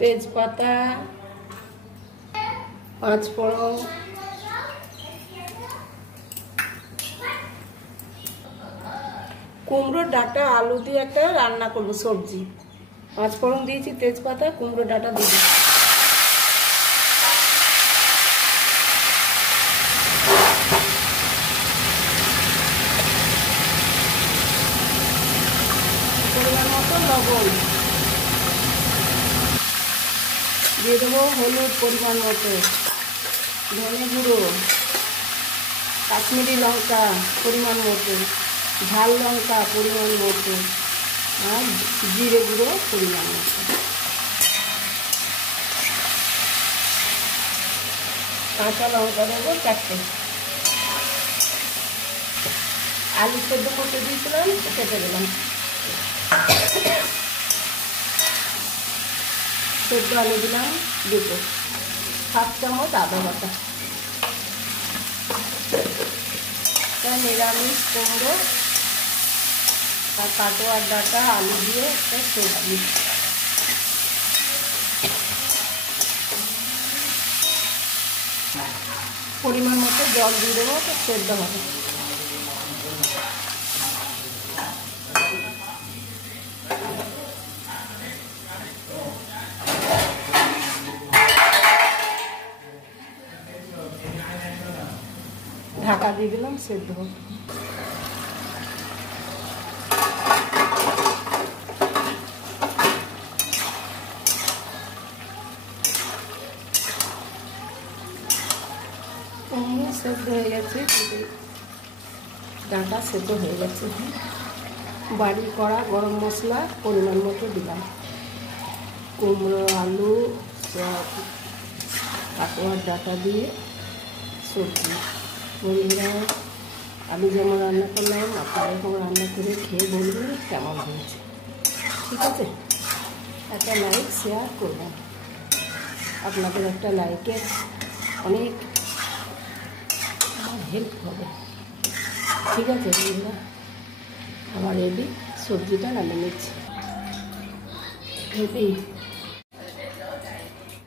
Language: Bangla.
তেজপাতা, পাঁচ ফোড়ন, কুমড়োর ডাঁটা আলু দিয়ে একটা রান্না করব সবজি। পাঁচ ফোড়ন দিয়েছি, তেজপাতা, কুমড়ো ডাঁটা দিয়ে পরিমাণ মতো লবণ দিয়ে দেবো, হলুদ পরিমাণ মতো, ধনে গুঁড়ো, কাশ্মীরি লঙ্কা পরিমাণ মতো, ঝাল লঙ্কা পরিমাণ মতো, আর জিরে গুঁড়ো পরিমাণ মতো। কাঁচা লঙ্কা দেবো 4টে। আলু সেদ্ধ করতে দিয়েছিলাম, কেটে দিলাম। সেদ্ধ আলু দিলাম 2টো, 7 চামচ আদা বাটা। নিরামিষ কুমড়ো আর কাটোয়ার ডাঁটা আলু দিয়ে একটা সবজি। পরিমাণ মতো জল দিয়ে দেবো, তো সেদ্ধ হবে। ঢাকা দিয়ে দিলাম, সেদ্ধ হবে। কুমড়ো সেদ্ধ হয়ে গেছে, ডাঁটা সেদ্ধ হয়ে গেছে। বাড়ি করা গরম মশলা পরিমাণ মতো দিলাম। কুমড়ো, আলু, কাটোয়ার ডাঁটা দিয়ে সবজি। বন্ধুরা, আমি যেমন রান্না করলাম আপনারা এরকম রান্না করে খেয়ে বলবেন কেমন হয়েছে। ঠিক আছে, একটা লাইক শেয়ার করবেন। আপনাদের একটা লাইকে অনেক আমার হেল্প হবে। ঠিক আছে বন্ধুরা, আমার রেডি, সবজিটা নামিয়ে নিচ্ছি। রেডি।